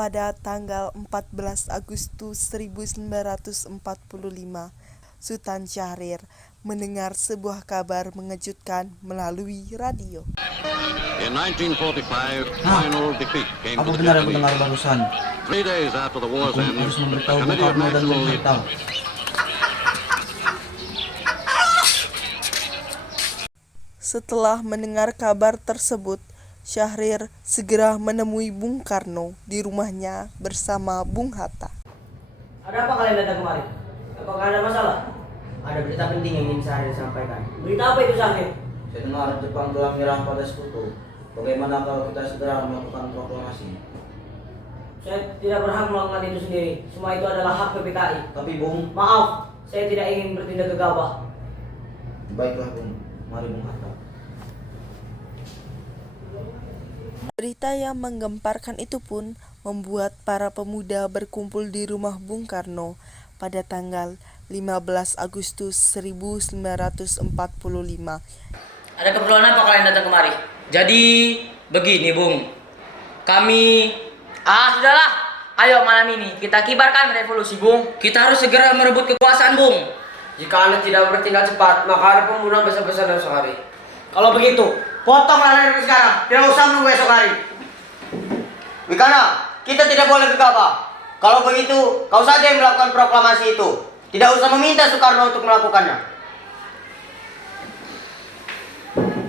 Pada tanggal 14 Agustus 1945, Sultan Syahrir mendengar sebuah kabar mengejutkan melalui radio. In 1945, final defeat came Apa to the benar yang Japanese. mendengar barusan? 3 days after the war's Aku end, harus the memberitahu Bung Committee of Karno dan National Bung Leadership. Hatta. Setelah mendengar kabar tersebut, Syahrir segera menemui Bung Karno di rumahnya bersama Bung Hatta. Ada apa kalian datang kemari? Apakah ada masalah? Ada berita penting yang ingin Syahrir sampaikan. Berita apa itu, Syahrir? Saya dengar Jepang telah menyerang pada sekutu. Bagaimana kalau kita segera melakukan proklamasi? Saya tidak berhak melakukan itu sendiri. Semua itu adalah hak PPKI. Tapi Bung, Maaf, saya tidak ingin bertindak gegabah. baiklah Bung, mari Bung Hatta. Berita yang menggemparkan itu pun membuat para pemuda berkumpul di rumah Bung Karno pada tanggal 15 Agustus 1945. Ada keperluan apa kalian datang kemari? Jadi begini Bung, kami... sudahlah, ayo malam ini kita kibarkan revolusi Bung. Kita harus segera merebut kekuasaan Bung. Jika Anda tidak bertindak cepat, maka ada pembunuhan besar-besaran esok hari. Kalau begitu, potonglah leherku sekarang. Tidak usah menunggu esok hari. Wikana, kita tidak boleh gegabah. Kalau begitu, kau saja yang melakukan proklamasi itu. Tidak usah meminta Soekarno untuk melakukannya.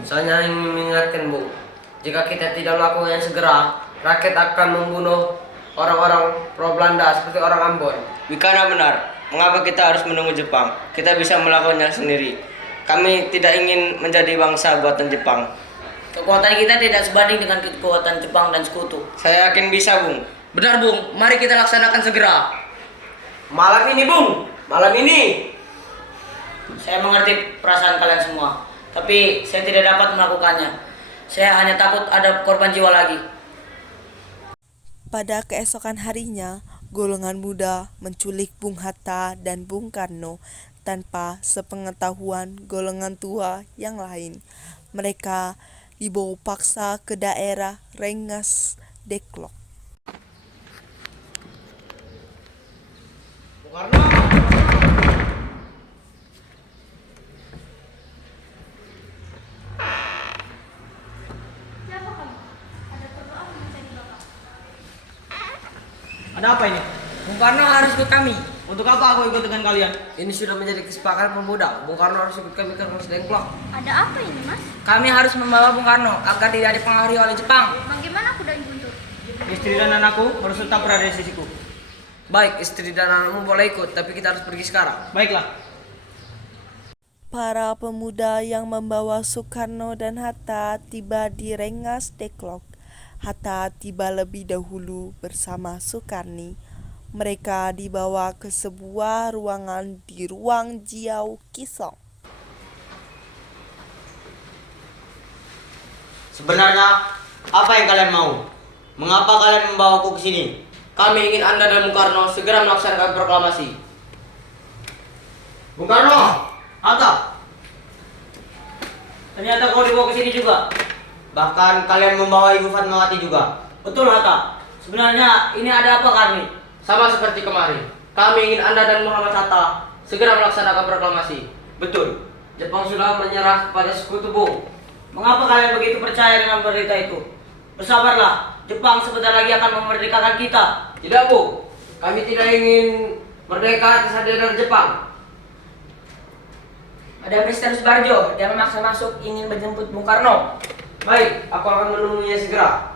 Saya ingin mengingatkan, Bung. Jika kita tidak melakukannya segera, rakyat akan membunuh orang-orang pro Belanda seperti orang Ambon. Wikana benar. Mengapa kita harus menunggu Jepang? Kita bisa melakukannya sendiri. Kami tidak ingin menjadi bangsa buatan Jepang. Kekuatan kita tidak sebanding dengan kekuatan Jepang dan sekutu. Saya yakin bisa, Bung. Benar, Bung. Mari kita laksanakan segera. Malam ini, Bung. Malam ini. Saya mengerti perasaan kalian semua. Tapi saya tidak dapat melakukannya. Saya hanya takut ada korban jiwa lagi. Pada keesokan harinya, golongan muda menculik Bung Hatta dan Bung Karno tanpa sepengetahuan golongan tua yang lain. Mereka dibawa paksa ke daerah Rengas Dengklok. Bung Karno. Siapa kamu? Ada perlu apa mencari Bapak? Ada apa ini? Bung Karno harus ikut kami. Untuk apa aku ikut dengan kalian? Ini sudah menjadi kesepakatan pemuda. Bung Karno harus ikut kami ke Rengas Dengklok. Ada apa ini, Mas? Kami harus membawa Bung Karno agar tidak dipengaruhi oleh Jepang. Bagaimana aku dan Guntur? Istri dan anakku harus tetap berada di sisiku. Baik, istri dan anakmu boleh ikut, tapi kita harus pergi sekarang. Baiklah. Para pemuda yang membawa Soekarno dan Hatta tiba di Rengas Dengklok. Hatta tiba lebih dahulu bersama Soekarni. Mereka dibawa ke sebuah ruangan di ruang Jiao Kisong. Sebenarnya, apa yang kalian mau? Mengapa kalian membawaku ke sini? Kami ingin Anda dan Bung Karno segera melaksanakan proklamasi. Bung Karno, Hatta. Ternyata kau dibawa ke sini juga. Bahkan kalian membawa Ibu Fatmawati juga. Betul, Hatta. Sebenarnya ini ada apa kami? Sama seperti kemarin. Kami ingin Anda dan Muhammad Hatta segera melaksanakan proklamasi. Betul. Jepang sudah menyerah kepada sekutu, Bung. Mengapa kalian begitu percaya dengan berita itu? Bersabarlah. Jepang sebentar lagi akan memerdekakan kita. Tidak, Bu. Kami tidak ingin merdeka atas dari Jepang. Ada Presiden Subarjo, dia memaksa masuk ingin menjemput Bung Karno. Baik, aku akan menemuinya segera.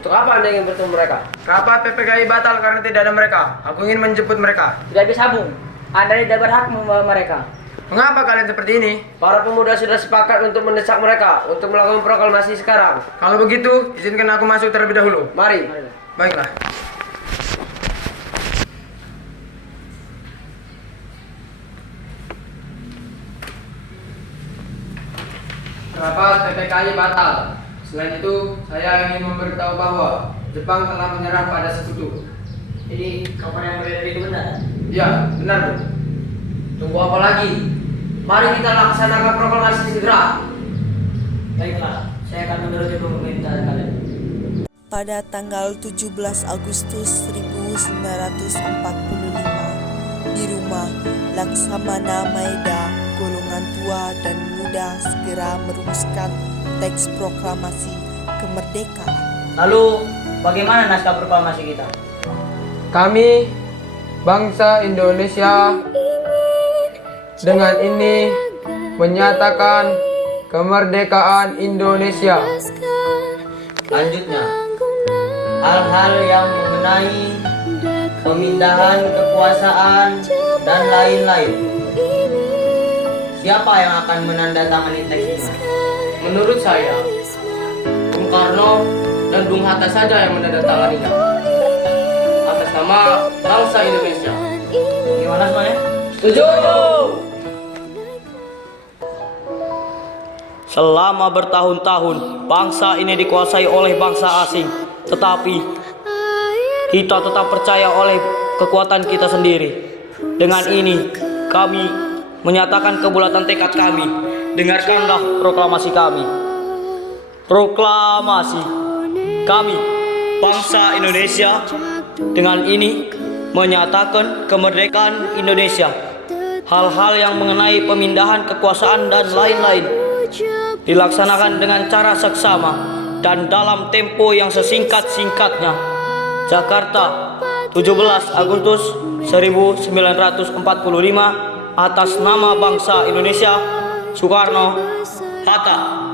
Untuk apa Anda ingin bertemu mereka? Rapat PPKI batal karena tidak ada mereka. Aku ingin menjemput mereka. Tidak bisa, Bung. Anda tidak berhak membawa mereka. Mengapa kalian seperti ini? Para pemuda sudah sepakat untuk mendesak mereka untuk melakukan proklamasi sekarang. Kalau begitu, izinkan aku masuk terlebih dahulu. Mari. Baiklah. Rapat PPKI batal. Selain itu, saya ingin memberitahu bahwa Jepang telah menyerah pada sekutu. Jadi kabar yang beredar itu benar? Ya, benar, Bu. Tunggu apa lagi? Mari kita laksanakan proklamasi segera. Baiklah, saya akan menuruti permintaan kalian. Pada tanggal 17 Agustus 1945, di rumah Laksamana Maeda, golongan tua dan muda segera merumuskan teks proklamasi kemerdekaan. Lalu, bagaimana naskah proklamasi kita? Kami, bangsa Indonesia, dengan ini menyatakan kemerdekaan Indonesia. Selanjutnya, hal-hal yang mengenai pemindahan kekuasaan dan lain-lain. Siapa yang akan menandatangani teks ini? Menurut saya, Bung Karno dan Bung Hatta saja yang menandatanganinya atas nama bangsa Indonesia. Gimana semuanya? Setuju. Selama bertahun-tahun, bangsa ini dikuasai oleh bangsa asing. Tetapi, kita tetap percaya oleh kekuatan kita sendiri. Dengan ini, kami menyatakan kebulatan tekad kami. Dengarkanlah proklamasi kami. Proklamasi kami, bangsa Indonesia, dengan ini menyatakan kemerdekaan Indonesia. Hal-hal yang mengenai pemindahan kekuasaan dan lain-lain dilaksanakan dengan cara seksama dan dalam tempo yang sesingkat-singkatnya. Jakarta, 17 Agustus 1945, atas nama bangsa Indonesia, Soekarno, Hatta.